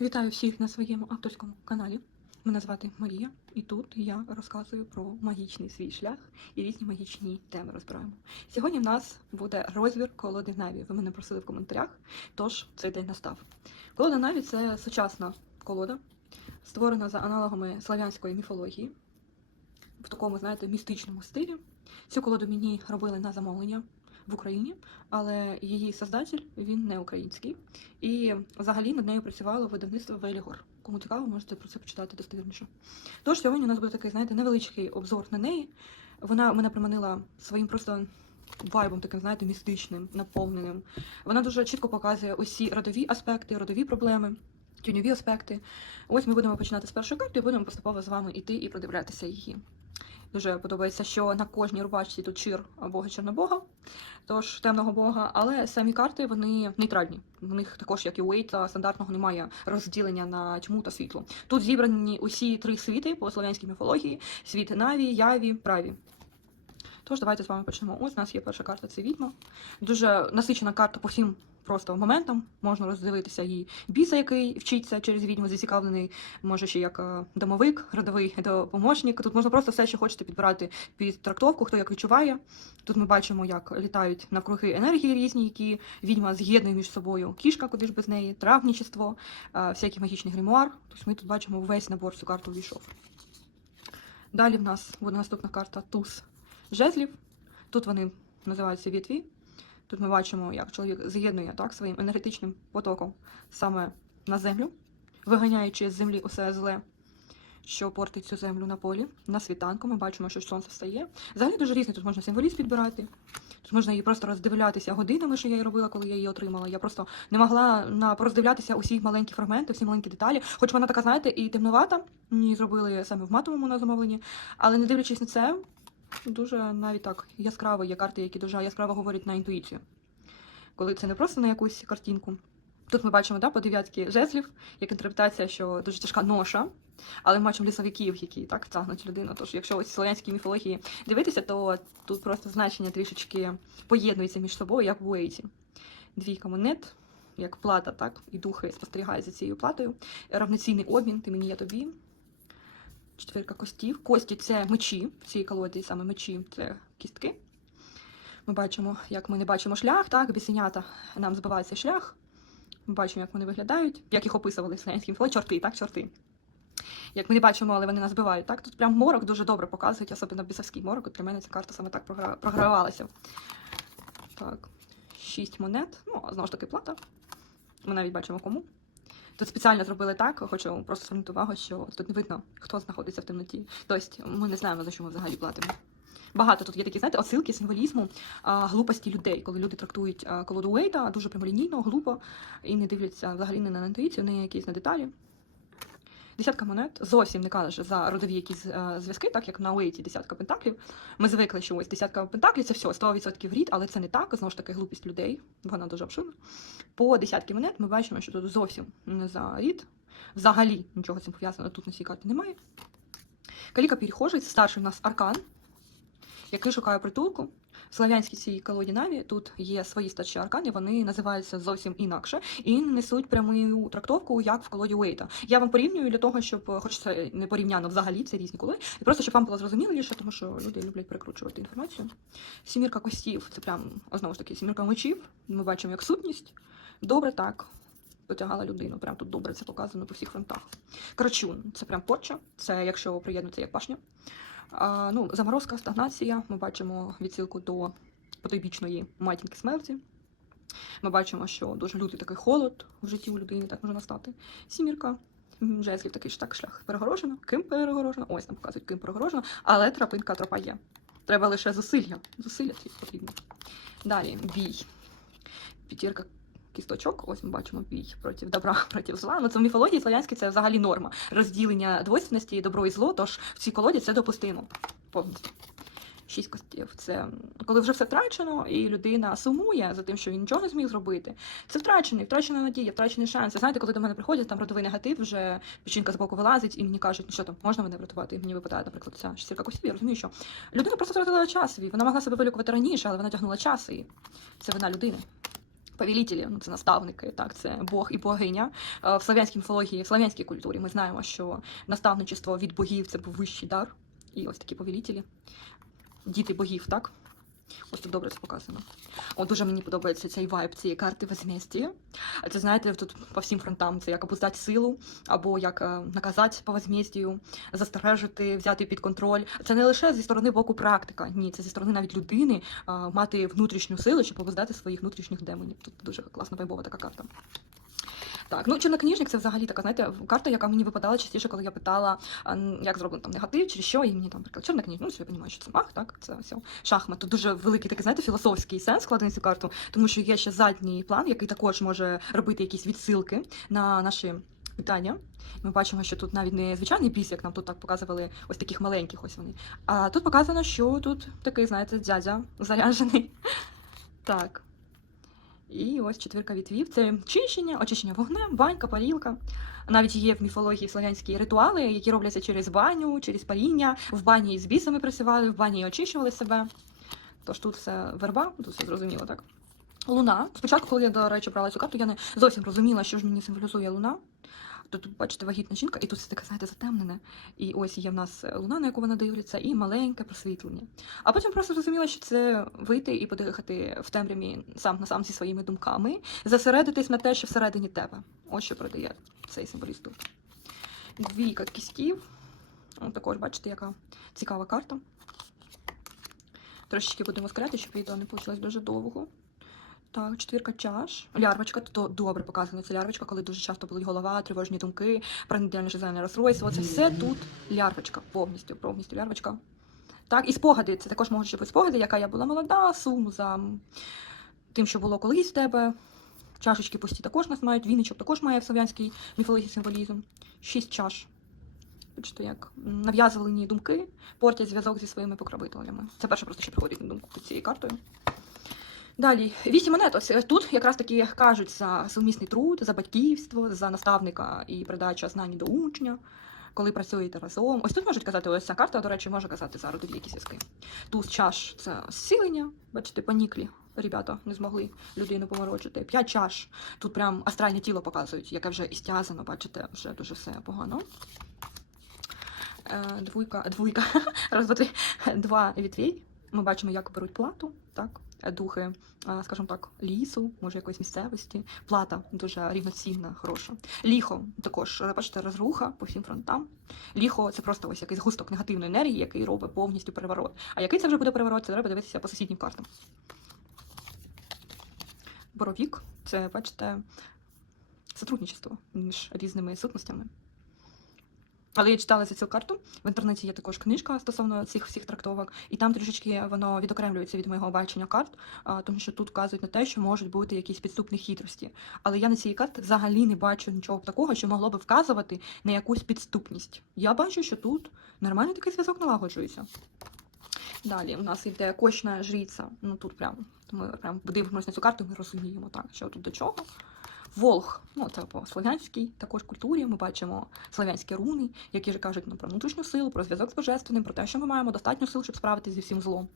Вітаю всіх на своєму авторському каналі. Мене звати Марія, і тут я розказую про магічний свій шлях і різні магічні теми розбираємо. Сьогодні в нас буде розбір колоди Наві. Ви мене просили в коментарях, тож цей день настав. Колода Наві це сучасна колода, створена за аналогами славянської міфології в такому, знаєте, містичному стилі. Цю колоду мені робили на замовлення в Україні, але її создатель він не український. І взагалі над нею працювало видавництво Велігор. Кому цікаво, можете про це почитати достовірніше. Тож сьогодні у нас буде такий, знаєте, невеличкий обзор на неї. Вона мене приманила своїм просто вайбом, таким, знаєте, містичним, наповненим. Вона дуже чітко показує усі родові аспекти, родові проблеми. Тюньові аспекти. Ось ми будемо починати з першої карти і будемо поступово з вами йти і продивлятися її. Дуже подобається, що на кожній рубачці тут чир бога Чорнобога, тож темного бога, але самі карти вони нейтральні. В них також, як і у Уейта, стандартного немає розділення на тьму та світло. Тут зібрані усі три світи по слов'янській міфології: світ Наві, Яві, Праві. Тож давайте з вами почнемо. Ось у нас є перша карта, це відьма. Дуже насичена карта по всім просто моментам. Можна роздивитися її біса, який вчиться через відьму, зацікавлений, може ще як е, домовик, родовий допомощник. Тут можна просто все, що хочете підбирати під трактовку, хто як відчуває. Тут ми бачимо, як літають навкруги енергії різні, які відьма з'єднує між собою. Кішка, куди ж без неї, травнічество, е, всякий магічний гримуар. Тобто ми тут бачимо весь набор цю карту увійшов. Далі в нас буде наступна карта туз жезлів. Тут вони називаються вітві. Тут ми бачимо, як чоловік з'єднує так, своїм енергетичним потоком саме на землю, виганяючи з землі усе зле, що портить цю землю на полі. На світанку ми бачимо, що сонце встає. Взагалі дуже різний, тут можна символізм підбирати. Тут можна її просто роздивлятися годинами, що я її робила, коли я її отримала. Я просто не могла на пороздивлятися усі маленькі фрагменти, всі маленькі деталі. Хоч вона така, знаєте, і темновата, її зробили саме в матовому на замовленні. Але не дивлячись на це, дуже навіть так яскраво є карти, які дуже яскраво говорять на інтуїцію. Коли це не просто на якусь картинку. Тут ми бачимо да, по дев'ятки жезлів, як інтерпретація, що дуже тяжка ноша, але ми бачимо лісовиків, які так тягнуть людину. Тож, якщо ось слов'янські міфології дивитися, то тут просто значення трішечки поєднуються між собою, як в Уейті. Двійка монет, як плата, так, і духи спостерігають за цією платою. Равноцінний обмін, ти мені, я тобі. Четвірка костів. Кості це мечі в цій колоді, саме мечі це кістки. Ми бачимо, як ми не бачимо шлях, так, бісенята нам збивається шлях. Ми бачимо, як вони виглядають, як їх описували в слов'янській флоті. Чорти, так, чорти. Як ми не бачимо, але вони нас збивають. Так? Тут прям морок дуже добре показують, особливо бісовський морок. От для мене ця карта саме так програвалася. Так, шість монет. Ну, знову ж таки, плата. Ми навіть бачимо кому. Тут спеціально зробили так, хочу просто звернути увагу, що тут не видно, хто знаходиться в темноті. Тобто ми не знаємо, за що ми взагалі платимо. Багато тут є такі, знаєте, осилки символізму глупості людей, коли люди трактують колоду Уейта дуже прямолінійно, глупо і не дивляться взагалі не на інтуїцію, не якісь на деталі. Десятка монет зовсім не каже за родові якісь а, зв'язки, так як на Уейті десятка пентаклів. Ми звикли, що ось десятка пентаклів це все 100% рід, але це не так. Знову ж таки, глупість людей, вона дуже обширна. По десятки монет ми бачимо, що тут зовсім не за рід. Взагалі нічого з цим пов'язано тут на цій карті немає. Каліка перехожий, старший в нас аркан який шукає притулку. Славянській цій колоді Наві тут є свої старші аркани, вони називаються зовсім інакше і несуть пряму трактовку, як в колоді Уейта. Я вам порівнюю для того, щоб, хоч це не порівняно взагалі, це різні колоди, і просто щоб вам було зрозуміліше, тому що люди люблять перекручувати інформацію. Сімірка костів це прям знову ж таки сімірка мечів. Ми бачимо як сутність. Добре так. Потягала людину, прям тут добре це показано по всіх фронтах. Карачун це прям порча, це якщо приєднується як пашня. А, ну, Заморозка, стагнація. Ми бачимо відсилку до потойбічної матінки смерті. Ми бачимо, що дуже лютий такий холод в житті у людини так може настати. Сімірка. Жезлів такий ж так шлях перегорожено. Ким перегорожено? Ось нам показують, ким перегорожено, але тропинка тропа є. Треба лише зусилля. Зусилля потрібно. Далі бій. П'ятірка кісточок. Ось ми бачимо бій проти добра, проти зла. Ну це в міфології славянській це взагалі норма. Розділення двойственності, добро і зло, тож в цій колоді це допустимо повністю. Шість костів. Це коли вже все втрачено, і людина сумує за тим, що він нічого не зміг зробити. Це втрачений, втрачена надія, втрачений шанс. Знаєте, коли до мене приходять, там родовий негатив, вже печінка з боку вилазить, і мені кажуть, ну що там, можна мене врятувати? І мені випадає, наприклад, ця шістірка костів. Я розумію, що людина просто втратила час. Вона могла себе вилікувати раніше, але вона тягнула час, і це вина людини. Повелітелі, ну це наставники, так, це Бог і богиня. Е, В славянській міфології, в славянській культурі ми знаємо, що наставничество від богів це був вищий дар. І ось такі повелітелі. Діти богів, так? Ось тут добре це показано. О, дуже мені подобається цей вайб цієї карти возмездія. Це знаєте, тут по всім фронтам це як обуздати силу, або як е, наказати по возмездію, застережити, взяти під контроль. Це не лише зі сторони боку практика, ні, це зі сторони навіть людини е, мати внутрішню силу, щоб обуздати своїх внутрішніх демонів. Тут дуже класна вайбова така карта. Так, ну чорнокніжник це взагалі така, знаєте, карта, яка мені випадала частіше, коли я питала, як зроблено там негатив, через що, і мені там, наприклад, чорнокніжник, ну, я розумію, що це мах, так, це все шахмат. Тут дуже великий такий, знаєте, філософський сенс складений цю карту, тому що є ще задній план, який також може робити якісь відсилки на наші питання. Ми бачимо, що тут навіть не звичайний біс, як нам тут так показували, ось таких маленьких ось вони. А тут показано, що тут такий, знаєте, дядя заряджений. Так. І ось четвірка вітвів. Це чищення, очищення вогнем, банька, парілка. Навіть є в міфології славянські ритуали, які робляться через баню, через паріння. В бані з бісами працювали, в бані очищували себе. Тож тут все верба, тут все зрозуміло, так? Луна. Спочатку, коли я, до речі, брала цю карту, я не зовсім розуміла, що ж мені символізує луна. Тут, бачите, вагітна жінка, і тут все таке, знаєте, затемнене. І ось є в нас луна, на яку вона дивиться, і маленьке просвітлення. А потім просто зрозуміла, що це вийти і подихати в темряві сам на сам зі своїми думками, зосередитись на те, що всередині тебе. Ось що продає цей символіст тут. Двійка кістів. Також бачите, яка цікава карта. Трошечки будемо скрити, щоб відео не вийшло дуже довго. Так, четвірка чаш. Лярвочка, тут добре показано. Це лярвочка, коли дуже часто болить голова, тривожні думки, пренедільне жизненне розстройство. Це все тут лярвочка, повністю, повністю лярвочка. Так, і спогади. Це також можуть бути спогади, яка я була молода, сум за тим, що було колись в тебе. Чашечки пусті також нас мають. Віничок також має в слов'янській міфології символізм. Шість чаш. Бачите, як нав'язувані думки портять зв'язок зі своїми покровителями. Це перше просто що приходить на думку під цією картою. Далі, вісім монет. Ось е, тут якраз таки кажуть за сумісний труд, за батьківство, за наставника і передача знань до учня, коли працюєте разом. Ось тут можуть казати, ось ця карта, до речі, може казати за родові якісь зв'язки. Туз чаш це зцілення, бачите, паніклі. Ребята не змогли людину поморочити. П'ять чаш. Тут прям астральне тіло показують, яке вже істязано, бачите, вже дуже все погано. Е, Двойка, двойка, раз, два, три, два вітвій. Ми бачимо, як беруть плату, так, духи, е, скажімо так, лісу, може якоїсь місцевості. Плата дуже рівноцінна, хороша. Ліхо також, е, бачите, розруха по всім фронтам. Ліхо це просто ось якийсь густок негативної енергії, який робить повністю переворот. А який це вже буде переворот, це треба дивитися по сусіднім картам. Боровік це, бачите, сотрудничество між різними сутностями. Але я читала цю карту. В інтернеті є також книжка стосовно цих всіх трактовок, і там трішечки воно відокремлюється від моєго бачення карт, тому що тут вказують на те, що можуть бути якісь підступні хитрості. Але я на цій карті взагалі не бачу нічого такого, що могло би вказувати на якусь підступність. Я бачу, що тут нормальний такий зв'язок налагоджується. Далі у нас йде кочна жриця. Ну тут прям ми прям дивимося на цю карту, ми розуміємо так, що тут до чого. Волг, ну це по слов'янській також культурі. Ми бачимо слов'янські руни, які ж кажуть нам про внутрішню силу, про зв'язок з божественним, про те, що ми маємо достатньо сил, щоб справитися зі всім злом.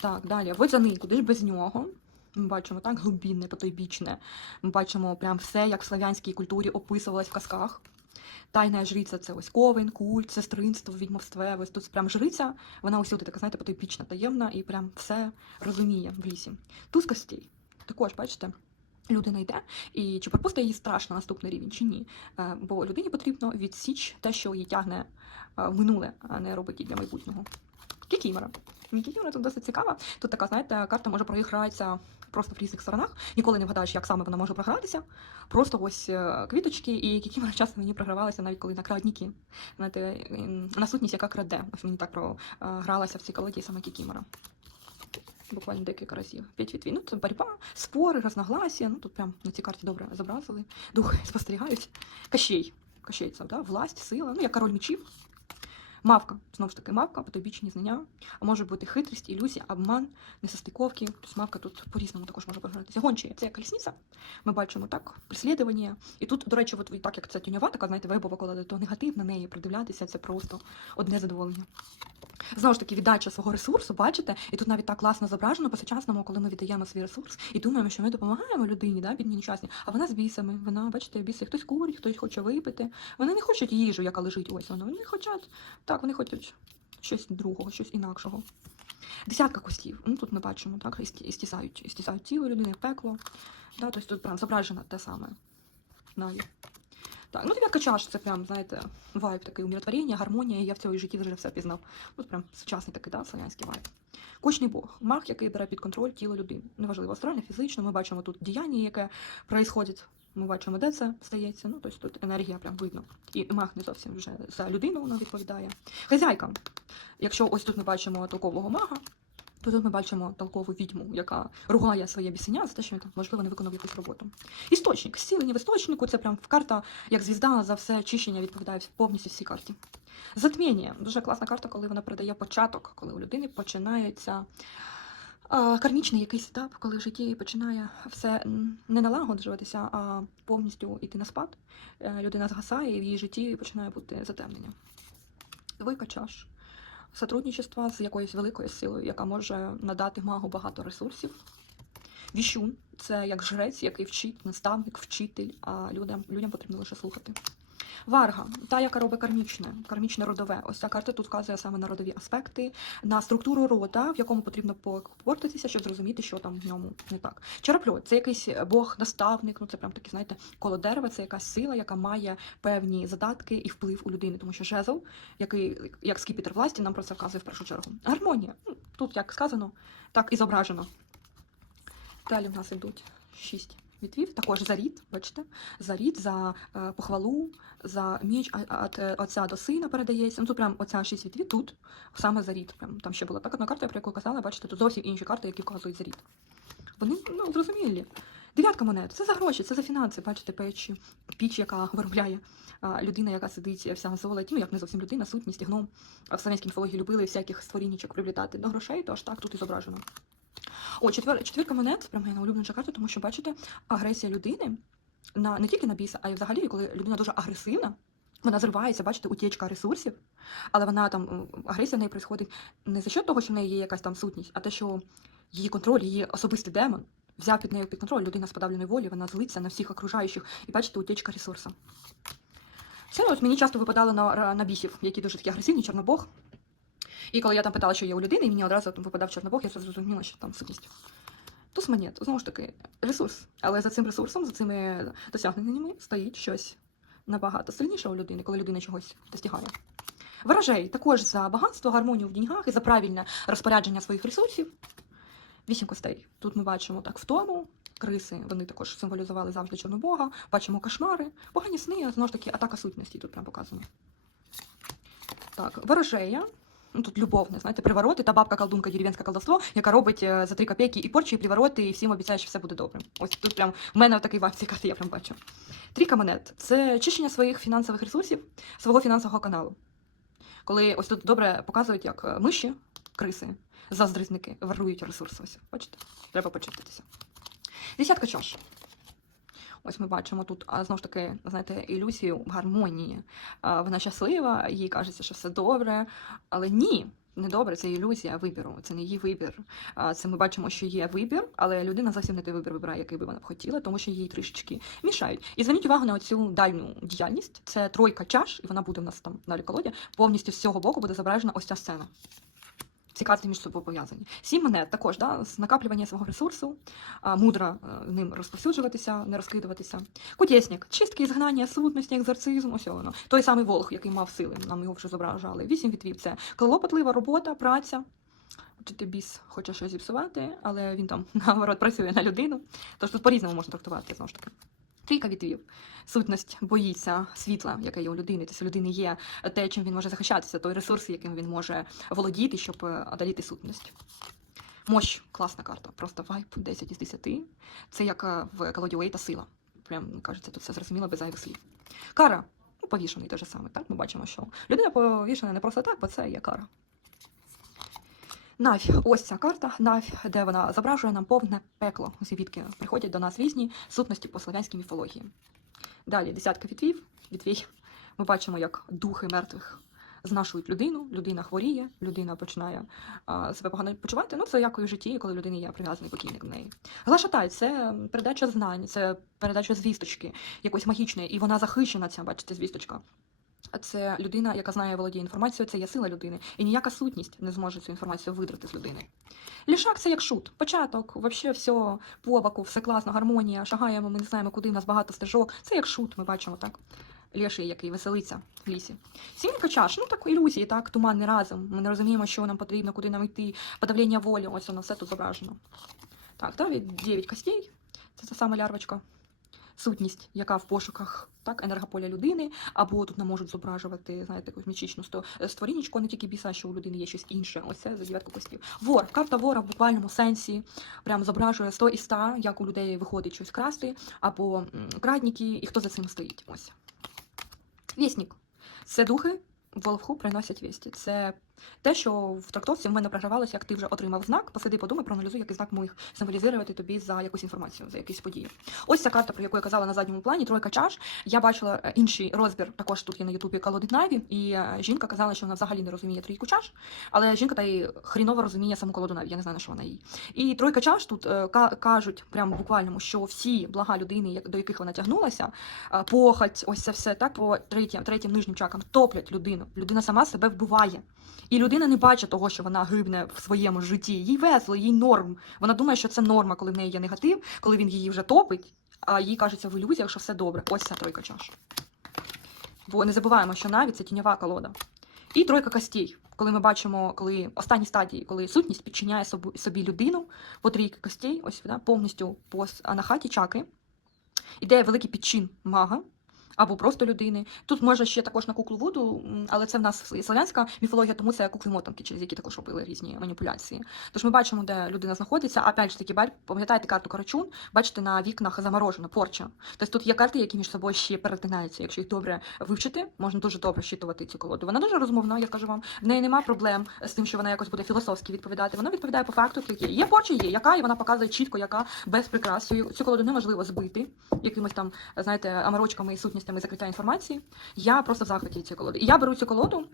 Так, далі. Водяний, куди ж без нього? Ми бачимо так глибінне, потойбічне. Ми бачимо прям все, як в слов'янській культурі описувалось в казках. Тайна жриця це ось ковен, культ, сестринство, відьмовстве. Ось тут прям жриця, вона усюди така, знаєте, потойбічна, таємна і прям все розуміє в лісі. Туз костей. Також, бачите, людина йде, і чи пропустить її страшно наступний рівень, чи ні. Е, Бо людині потрібно відсіч те, що її тягне е, в минуле, а не робить її для майбутнього. Кікімора. Кікімора тут досить цікава. Тут така, знаєте, карта може програтися просто в різних сторонах. Ніколи не вгадаєш, як саме вона може програтися. Просто ось е, квіточки, і кікімора часто мені програвалася навіть коли на крадніки. Знаєте, ем, на сутність, яка краде. Ось мені так програлася в цій колоді саме кікімора. Буквально декілька разів. П'ять відвій. Ну, це боротьба, спори, розногласія. Ну тут прям на цій карті добре зобразили. Духи спостерігають. Кащей. Кащей це, да? власть, сила, ну як король мечів. Мавка, знову ж таки, мавка, потойбічні знання, а може бути хитрість, ілюзія, обман, несостиковки. Тобто мавка тут по-різному також може програтися. Гончі це колісниця. Ми бачимо так, преслідування. І тут, до речі, от, так як це тюньова, така, знаєте, вебова колода, то негатив на неї придивлятися це просто одне задоволення. Знову ж таки, віддача свого ресурсу, бачите, і тут навіть так класно зображено по-сучасному, коли ми віддаємо свій ресурс і думаємо, що ми допомагаємо людині, да, бідній нещасній, а вона з бісами. Вона, бачите, біси, хтось курить, хтось хоче випити. Вони не хочуть їжу, яка лежить ось вона. Вони хочуть, так, вони хочуть щось другого, щось інакшого. Десятка костів. Ну, тут ми бачимо, так, і стісають тіло людини, пекло. Да, тобто тут прям зображено те саме. Навіть. Так, ну дев'ятка чаш, це прям, знаєте, вайб такий умиротворення, гармонія, я в цьому житті вже все пізнав. От прям сучасний такий, да, славянський вайб. Кочний Бог, маг, який бере під контроль тіло людини. Неважливо, астрально, фізично, ми бачимо тут діяння, яке відбувається. Ми бачимо, де це стається. Ну, тобто тут енергія прям видно. І маг не зовсім вже за людину вона відповідає. Хазяйка. Якщо ось тут ми бачимо толкового мага, тут ми бачимо толкову відьму, яка ругає своє бісеня за те, що він там, можливо, не виконав якусь роботу. Істочник, зцілення в істочнику це прям карта, як звізда за все чищення відповідає повністю всій карті. Затміння дуже класна карта, коли вона передає початок, коли у людини починається а, кармічний якийсь етап, коли в житті починає все не налагоджуватися, а повністю йти на спад. Е, Людина згасає і в її житті починає бути затемнення. Двойка чаш. Сотрудничество з якоюсь великою силою, яка може надати магу багато ресурсів. Віщун це як жрець, який вчить, наставник, вчитель, а людям, людям потрібно лише слухати. Варга, та, яка робить кармічне, кармічне родове. Ось ця карта тут вказує саме на родові аспекти, на структуру рода, в якому потрібно попортитися, щоб зрозуміти, що там в ньому не так. Черепльот це якийсь Бог-наставник, ну це прям такі, знаєте, коло дерева, це якась сила, яка має певні задатки і вплив у людини, тому що жезл, який як скіпітер власті, нам про це вказує в першу чергу. Гармонія. Ну, Тут як сказано, так і зображено. Далі в нас йдуть шість вітвів, також зарід, бачите, зарід за е, похвалу, за міч від отця до сина передається. Ну тут прям оця шість вітвів, тут саме зарід. Прям там ще була так одна карта, про яку казала, бачите, тут зовсім інші карти, які вказують зарід. Вони ну, зрозумілі. Дев'ятка монет це за гроші, це за фінанси, бачите, печі, піч, яка виробляє людина, яка сидить вся в золоті, ну як не зовсім людина, сутність, гном. В славянській міфології любили всяких створінничок привлітати до грошей, тож так тут і зображено. О, четвер, четвірка монет, прям моя улюбленша карта, тому що бачите, агресія людини на не тільки на біса, а й взагалі, коли людина дуже агресивна, вона зривається, бачите, утічка ресурсів, але вона там агресія в неї відбувається не за що того, що в неї є якась там сутність, а те, що її контроль, її особистий демон взяв під нею під контроль. Людина з подавленої волі, вона злиться на всіх окружаючих, і бачите, утічка ресурсу. Це от мені часто випадало на, на бісів, які дуже такі агресивні, чорнобог. І коли я там питала, що є у людини, і мені одразу там випадав чорнобог, я зрозуміла, що там сутність. Туз монет, знову ж таки, ресурс. Але за цим ресурсом, за цими досягненнями стоїть щось набагато сильніше у людини, коли людина чогось достигає. Ворожей також за багатство, гармонію в деньгах і за правильне розпорядження своїх ресурсів. Вісім костей. Тут ми бачимо так втому, криси, вони також символізували завжди Чорнобога. Бачимо кошмари, погані сни, знову ж таки атака сутності тут прям показано. Так, ворожея. Ну, тут любовне, знаєте, привороти та бабка колдунка дерев'янське колдовство, яка робить е, за три копійки і порчі, і привороти, і всім обіцяє, що все буде добре. Ось тут прям в мене такий вайб карти, я прям бачу. Трійка монет це чищення своїх фінансових ресурсів, свого фінансового каналу. Коли ось тут добре показують, як е, миші, криси, заздризники ворують ресурси. Ось, бачите, треба почиститися. Десятка чаш. Ось ми бачимо тут, знову ж таки, знаєте, ілюзію гармонії. Вона щаслива, їй кажеться, що все добре, але ні. Не добре, це ілюзія вибіру, це не її вибір. Це ми бачимо, що є вибір, але людина зовсім не той вибір вибирає, який би вона б хотіла, тому що їй трішечки мішають. І зверніть увагу на цю дальню діяльність. Це тройка чаш, і вона буде в нас там далі колоді. Повністю з цього боку буде зображена ось ця сцена. Ці карти між собою пов'язані. Сім монет також да, накаплювання свого ресурсу, мудро е, ним розповсюджуватися, не розкидуватися. Кутєсник, чистки, згнання, сутності, екзорцизм, ось воно. Той самий Волг, який мав сили, нам його вже зображали. Вісім вітрів це клопотлива робота, праця. Бачите, біс хоче щось зіпсувати, але він там наоборот працює на людину. Тож тут по-різному можна трактувати знову ж таки. Трійка вітрів. Сутність боїться світла, яке є у людини. Тобто у людини є те, чим він може захищатися, той ресурс, яким він може володіти, щоб одоліти сутність. Мощ класна карта. Просто вайп 10 із 10. Це як е, в колоді Уейта сила. Прям кажеться, тут все зрозуміло без зайвих слів. Кара. Ну, повішений те ж саме. Так, ми бачимо, що людина повішена не просто так, бо це є кара. Навь, ось ця карта, Навь, де вона зображує нам повне пекло, звідки приходять до нас різні сутності по славянській міфології. Далі десятка вітвів, вітвій. Ми бачимо, як духи мертвих знашують людину, людина хворіє, людина починає а, себе погано почувати. Ну, це як в житті, коли людина є прив'язаний покійник до неї. Глашатай це передача знань, це передача звісточки, якоїсь магічної, і вона захищена, ця, бачите, звісточка. Це людина, яка знає володіє інформацією, це є сила людини, і ніяка сутність не зможе цю інформацію видрати з людини. Лішак це як шут, початок, взагалі все по боку, все класно, гармонія, шагаємо, ми не знаємо, куди в нас багато стежок. Це як шут, ми бачимо так. Леший, який веселиться в лісі. Сімка чаш, ну так ілюзії, так, туманний разом. Ми не розуміємо, що нам потрібно, куди нам йти, подавлення волі, ось воно все тут зображено. Так, да, 9 костей. Це та сама лярвочка. Сутність, яка в пошуках так, енергополя людини, або тут нам можуть зображувати, знаєте, якусь мічичну сто створіннячко, не тільки біса, що у людини є щось інше. Ось це за дев'ятку костів. Вор, карта вора в буквальному сенсі прям зображує 100 і 100, як у людей виходить щось красти, або крадники, і хто за цим стоїть. Ось. Вісник. Це духи волху приносять вісті. Це те, що в трактовці в мене програвалося, як ти вже отримав знак, посиди, подумай, проаналізуй, який знак міг символізувати тобі за якусь інформацію, за якісь події. Ось ця карта, про яку я казала на задньому плані, тройка чаш. Я бачила е, інший розбір, також тут є на Ютубі колоди Наві, і е, жінка казала, що вона взагалі не розуміє трійку чаш, але жінка та й хріново розуміє саму колоду Наві, я не знаю, на що вона їй. І тройка чаш тут е, кажуть прямо буквальному, що всі блага людини, до яких вона тягнулася, похоть, ось це все так по третім, третім нижнім чакам топлять людину. Людина сама себе вбиває. І людина не бачить того, що вона гибне в своєму житті. Їй весело, їй норм. Вона думає, що це норма, коли в неї є негатив, коли він її вже топить, а їй кажеться в ілюзіях, що все добре. Ось ця тройка чаш. Бо не забуваємо, що навіть це тіньова колода. І тройка костей. Коли ми бачимо, коли останні стадії, коли сутність підчиняє собі, людину по трійки костей, ось да, повністю по анахаті чаки, іде великий підчин мага. Або просто людини. Тут може ще також на куклу воду, але це в нас славянська міфологія, тому це кукли мотанки, через які також робили різні маніпуляції. Тож ми бачимо, де людина знаходиться. А опять ж таки, пам'ятаєте карту Карачун, бачите на вікнах заморожена порча. Тобто тут є карти, які між собою ще перетинаються. Якщо їх добре вивчити, можна дуже добре щитувати цю колоду. Вона дуже розмовна, я скажу вам. В неї нема проблем з тим, що вона якось буде філософськи відповідати. Вона відповідає по факту, який є. Порча, є, яка, і вона показує чітко, яка без прикрас. Цю, колоду неможливо збити якимось там, знаєте, аморочками і сутністями закриття інформації. Я просто в захваті цієї колоди. І я беру цю колоду,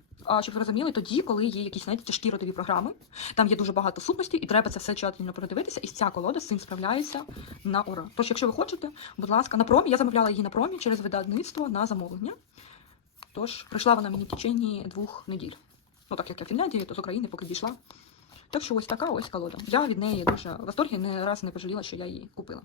щоб ви розуміли, тоді, коли є якісь знаєте, тяжкі родові програми, там є дуже багато сутностей, і треба це все тщательно продивитися. І ця колода з цим справляється на ура. Тож, якщо ви хочете, будь ласка, на промі. Я замовляла її на промі через видавництво на замовлення. Тож прийшла вона мені в течение двох неділь. Ну, так як я в Фінляндії, то з України поки дійшла. Так що ось така ось колода. Я від неї дуже в восторгі, не раз не пожаліла, що я її купила.